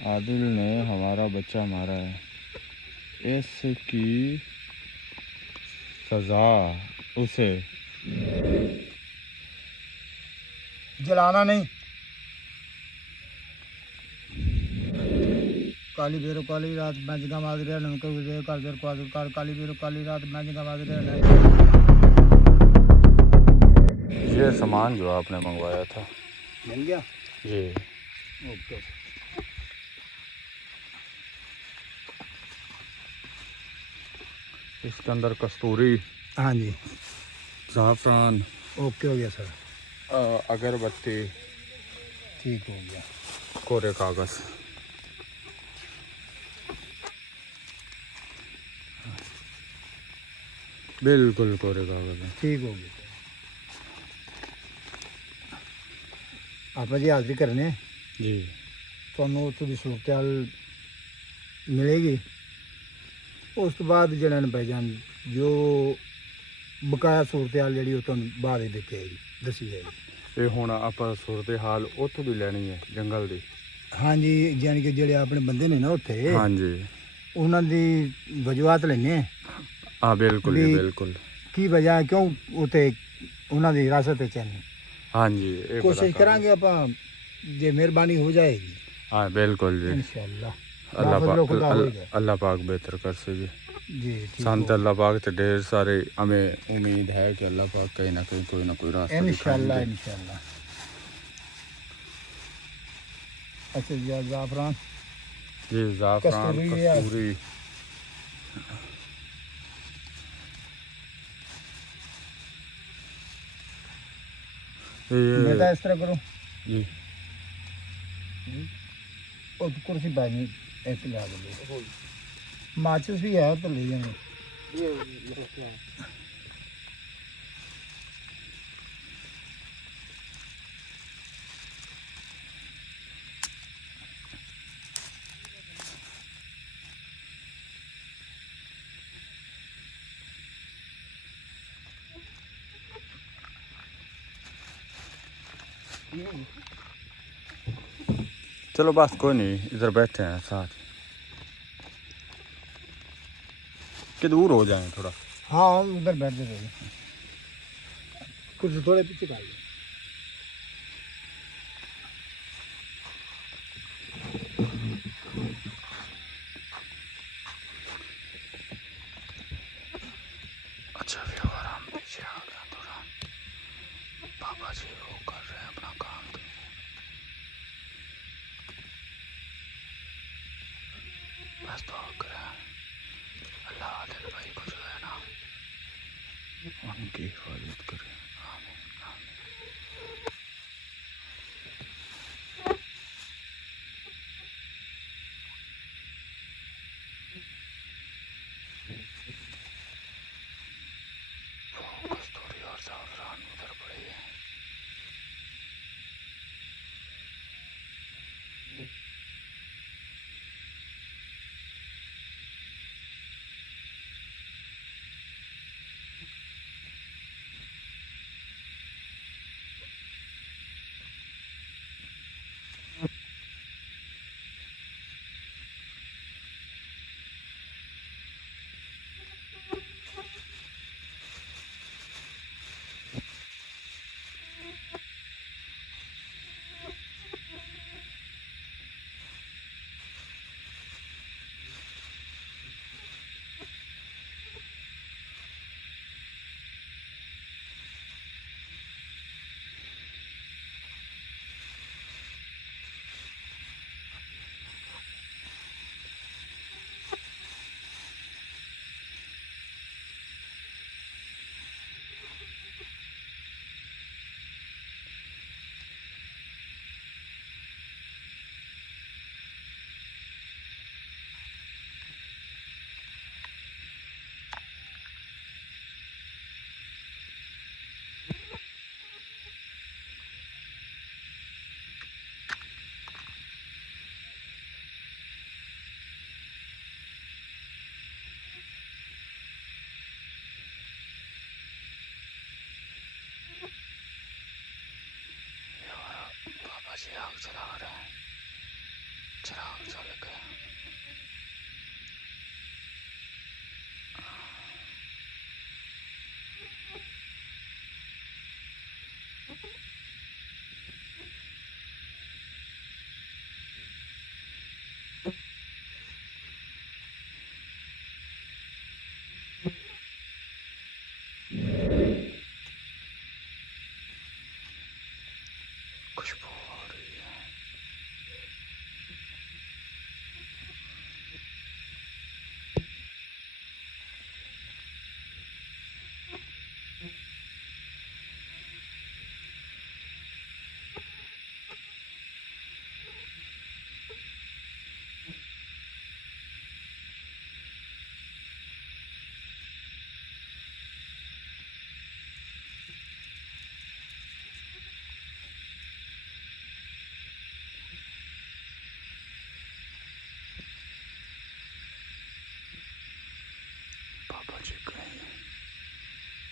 आदिल ने हमारा बच्चा मारा है, इसकी सजा उसे जलाना नहीं। काली बेरो काली रात मैं जगह माद रहा नमक विजय कर दर कर काली बेरो काली रात मैं जगह माद रहा। ये सामान जो आपने मंगवाया था मिल गया जी। ओके। इसके अंदर कस्तूरी, हाँ जी ज़ाफ़रान, ओके हो गया सर। अगरबत्ती, ठीक हो गया। कोरे कागज़। बिल्कुल कोरे कागज़ है। ठीक हो गया। आप जी हाज़री करने जी ਤੁਹਾਨੂੰ ਉੱਥੋਂ ਦੀ ਸੂਰਤ ਹਾਲ ਮਿਲੇਗੀ। ਉਸ ਤੋਂ ਬਾਅਦ ਜਿਹੜਾ ਨੇ ਭਾਈਜਾਨ ਜੋ ਬਕਾਇਆ ਸੂਰਤ ਹਾਲ ਜਿਹੜੀ ਉਹ ਤੁਹਾਨੂੰ ਬਾਅਦ ਵਿੱਚ ਦਿੱਤੀ ਦੱਸੀ ਜਾਏਗੀ। ਇਹ ਹੁਣ ਆਪਾਂ ਸੂਰਤ ਹਾਲ ਉੱਥੋਂ ਦੀ ਲੈਣੀ ਹੈ ਜੰਗਲ ਦੀ। ਹਾਂਜੀ ਯਾਨੀ ਕਿ ਜਿਹੜੇ ਆਪਣੇ ਬੰਦੇ ਨੇ ਨਾ ਉੱਥੇ ਹਾਂਜੀ ਉਹਨਾਂ ਦੀ ਵਜੂਹਾਤ ਲੈਣੇ। हाँ बिल्कुल जी बिल्कुल। ਕੀ ਵਜ੍ਹਾ ਕਿਉਂ ਉੱਥੇ ਉਹਨਾਂ ਦੀ ਹਿਰਾਸਤ ਵਿੱਚ ਹਨ। हाँ जी ये ਕੋਸ਼ਿਸ਼ ਕਰਾਂਗੇ ਆਪਾਂ ਜੇ ਮਿਹਰਬਾਨੀ ਹੋ ਜਾਏਗੀ। हाँ बिल्कुल जी इंशाअल्लाह। अल्लाह पाक बेहतर कर सके जी। संत अल्लाह पाक से ढेर सारे हमें उम्मीद है कि अल्लाह पाक कहीं ना कोई रास्ता इंशाअल्लाह इंशाअल्लाह। अच्छा जी ज़ाफ़रान जी ज़ाफ़रान कस्तूरी बेटा इस तरह करो जी। और कुर्सी पानी ऐसे ला दो। माचिस भी है तो ले जाएंगे। चलो बस कोई नहीं, इधर बैठे हैं साथ कि दूर हो जाएं थोड़ा। हाँ उधर बैठ जाओ। कुछ थोड़े पीछे का अच्छा व्यूअर हम पीछे आ गए थोड़ा, बाबा जी वो कर रहे हैं अपना काम। बस तो करें अल्लाह आदिल भाई को जो है ना उनकी हिफाजत करे। कस्तूरी और ज़ाफ़रान उधर पड़े हैं। चिराग जल गया। खुशबू आ रही है। पापा जी कहीं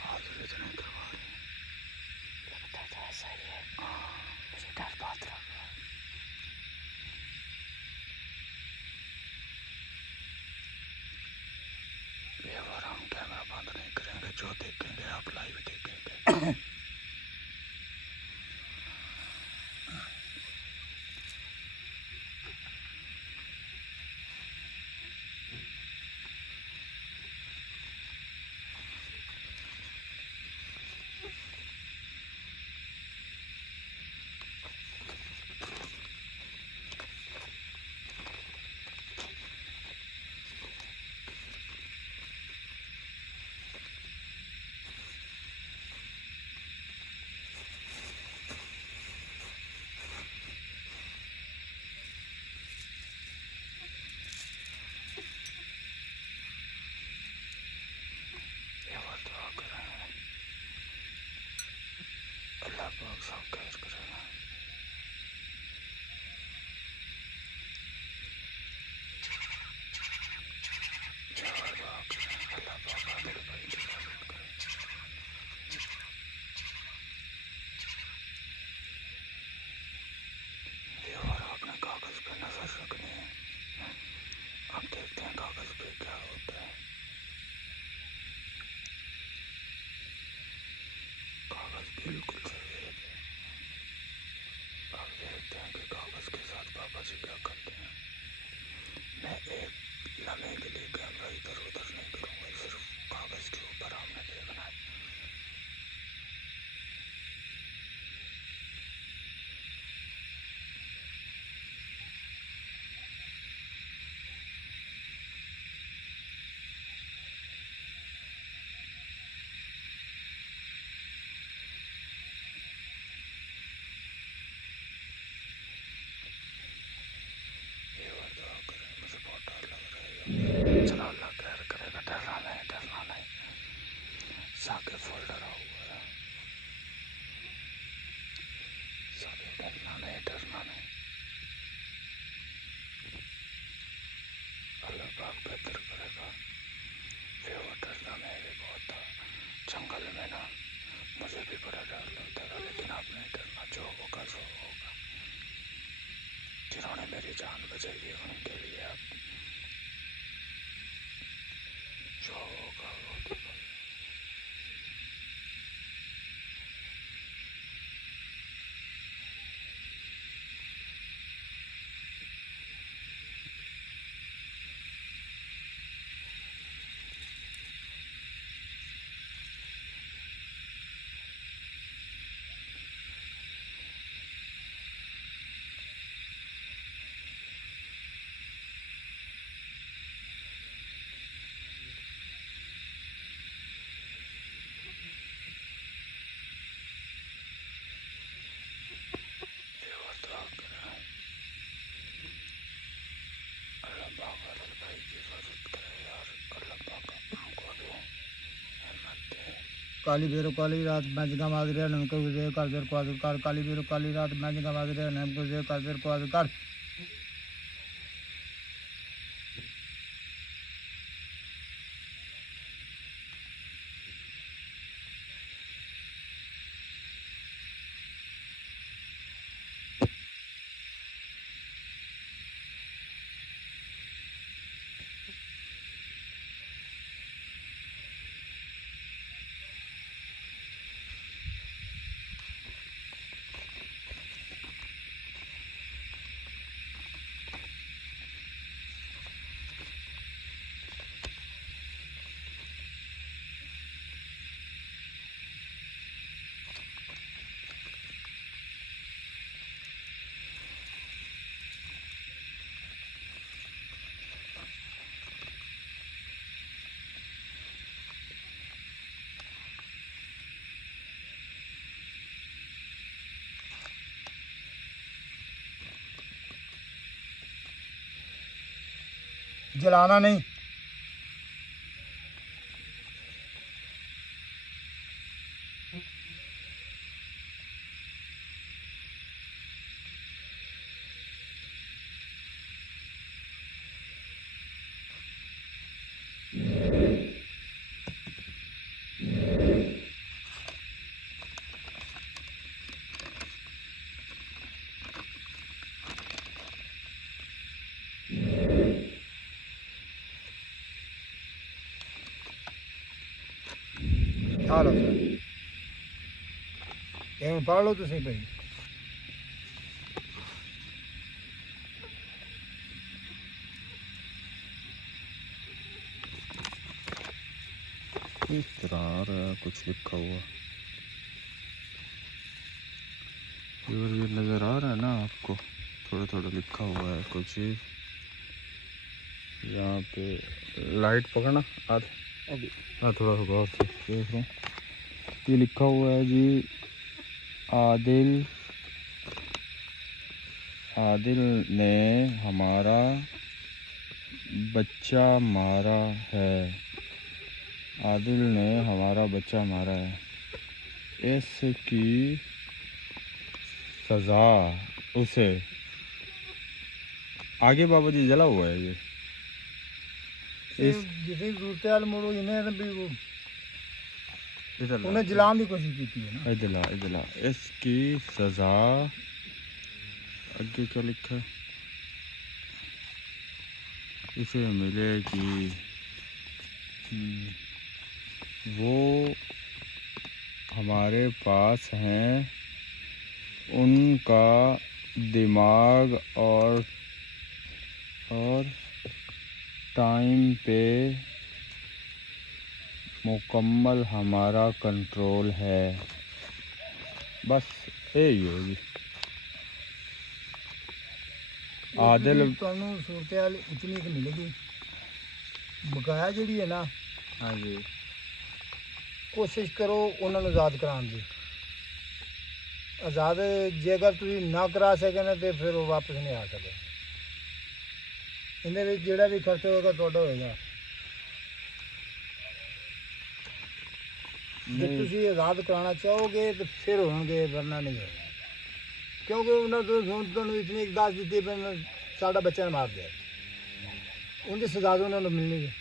हाजिर इतने करवा रहे हैं। लगता तो ऐसा ही है। मुझे डर बहुत लग रहा है। व्यवहार हम कैमरा बंद नहीं करेंगे, जो देखेंगे आप लाइव देखेंगे। व्यवहार दुआ करें, अल्लाह पाक सब खैर करेगा। व्यवहार दुआ करें, अल्लाह पाक आदिल भाई की हिफाजत करे। व्यवहार आपने कागज पे नजर रखनी है। अब देखते हैं कागज पे क्या होता है। कागज बिल्कुल सफेद है। अब देखते हैं कि कागज के साथ पापा जी क्या करते हैं। मैं एक लम्हे के लिए कैमरा इधर उधर नहीं करूँगा, सिर्फ कागज के ऊपर हमने देखना है। व्यवहार दुआ करें, मुझे बहुत डर लग रहा है। चलो अल्लाह खैर करेगा, डरना नहीं, डरना नहीं। साके फुल डरा हुआ है। साके डरना नहीं, डरना नहीं। अल्लाह पाक बेहतर करेगा। व्यवहार डरना मैं भी बहुत था। जंगल में ना मुझे भी बड़ा डर लगता था, लेकिन अब नहीं डरना, जो होगा सो होगा। जिन्होंने मेरी जान बचाई है उनके लिए अब जो होगा वो तो व्यवहार दुआ करें, अल्लाह पाक आदिल भाई की हिफाजत करे यार। अल्लाह पाक हमको भी हिम्मत दे। काली बेरो काली रात मैजिका मादरिया नमक विजय काजर को आदर काली बेरो काली रात मैजिका मादरिया नमक विजय काजर को आदर। जलाना नहीं। हालो सर पढ़ लो तो सही भाई। इस तरह आ रहा है कुछ लिखा हुआ। ये नज़र आ रहा है ना आपको, थोड़ा थोड़ा लिखा हुआ है कुछ। यहाँ पे लाइट पकड़ना आज अभी, हाँ थोड़ा सा गौर से देख रहा हूँ। ये लिखा हुआ है जी, आदिल ने हमारा बच्चा मारा है। आदिल ने हमारा बच्चा मारा है, इसकी सज़ा उसे। आगे बाबा जी जला हुआ है ये। जिसे सूरत मोड़ो इन्हें भी वो इधर उन्हें जलाने की कोशिश की है ना। इधर इसकी सज़ा, आगे क्या लिखा है, इसे मिलेगी। वो हमारे पास हैं, उनका दिमाग और टाइम पे मुकम्मल हमारा कंट्रोल है। बस यही होगी। आदिल ਤੁਹਾਨੂੰ सूरत इतनी एक मिलेगी, बकाया जी है ना। हाँ जी, कोशिश करो उन्होंने आज़ाद कराने की। आज़ाद जे अगर तुम ना करा सके ना तो फिर वो वापस नहीं आ सके। इन्हें जोड़ा भी खर्च होगा तो होगा। जो तुम आज़ाद कराना चाहोगे तो फिर होंगे, वरना नहीं होगा। क्योंकि उन्होंने तो इतनी एक दास दी साड़ा बच्चा ने मार दिया, उनकी सजा तो उन्होंने मिलनी है।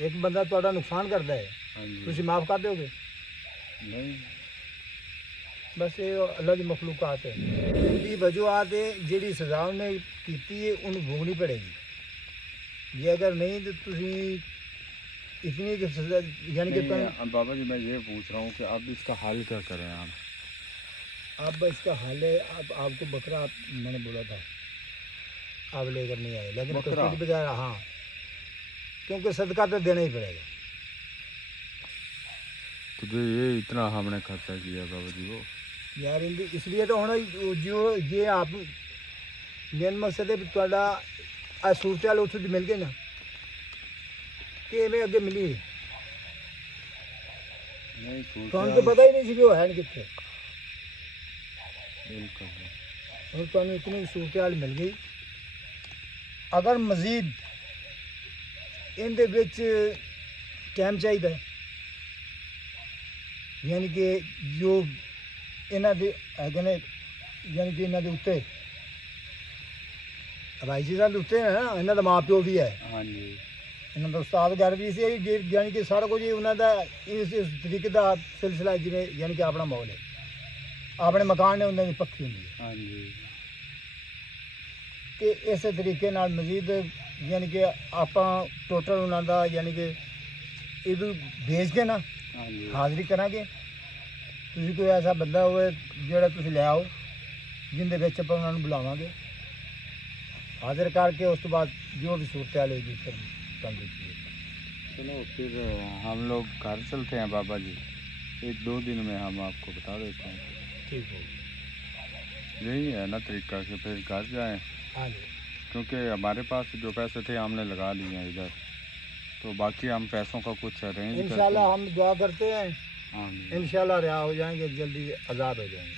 एक बंदा थोड़ा नुकसान करता है, तुम माफ़ कर दोगे? नहीं, बस ये अल्लाह की मखलूक़ात है। उनकी वजूहत है, जी सजा उन्हें की है उन्हें भोगनी पड़ेगी। ये अगर नहीं तो तुम इतनी की सजा यानी कि बाबा जी मैं ये पूछ रहा हूँ कि अब इसका हल क्या करें आप? अब इसका हल है, अब आपको बकरा मैंने बोला था आप लेकर नहीं आए, लेकिन कस्टडी वगैरह हाँ, क्योंकि सदका तो देना ही पड़ेगा। तो जो ये इतना हमने खर्चा किया बाबा जी वो यार इसलिए तो होना जो ये आप मेन मकसद है थोड़ा सूरत हाल उत्थों मिल गई ना कि मैं अगे मिली नहीं, तो पता ही नहीं सी वो है कितने। बिल्कुल और तो इतनी सूरत हाल मिल गई। अगर मजीद इनके विच टाइम चाहिए, यानी कि जो इन्हों के है ने, यानी कि इन्हों के उत्ते रवायती दल उत्ते है ना, इन्हों का माँ प्यो भी है। हाँ जी, इन्हों का उस्ताद घर भी से, यानी कि सारा कुछ उन्होंने इस तरीके का सिलसिला जिमें, यानी कि अपना माहौल है, अपने मकान ने उन्होंने पक्की होंगी। हाँ जी, कि इस तरीके नाल मजीद यानी कि आप टोटल उन्होंने यानी कि ये भेज के ना हाँ जी, हाज़री करांगे। तुसीं कोई ऐसा बंदा होवे जिहड़ा तुसीं ले आओ, जिंदे विच आपां उन्हां नूं बुलावांगे, हाज़र करके उस तो बाद जो भी सूरत हाल होगी फिर तंग कीजिए। चलो फिर हम लोग घर चलते हैं बाबा जी, 1-2 दिन में हम आपको बता देते हैं। ठीक हो, यही है ना तरीका कि फिर घर जाएं, हाँ जी। क्योंकि हमारे पास जो पैसे थे हमने लगा लिए हैं इधर, तो बाकी हम पैसों का कुछ अरेंज करते हैं। इंशाल्लाह हम दुआ करते हैं, हाँ जी। इंशाल्लाह रिहा हो जाएंगे, जल्दी आज़ाद हो जाएंगे।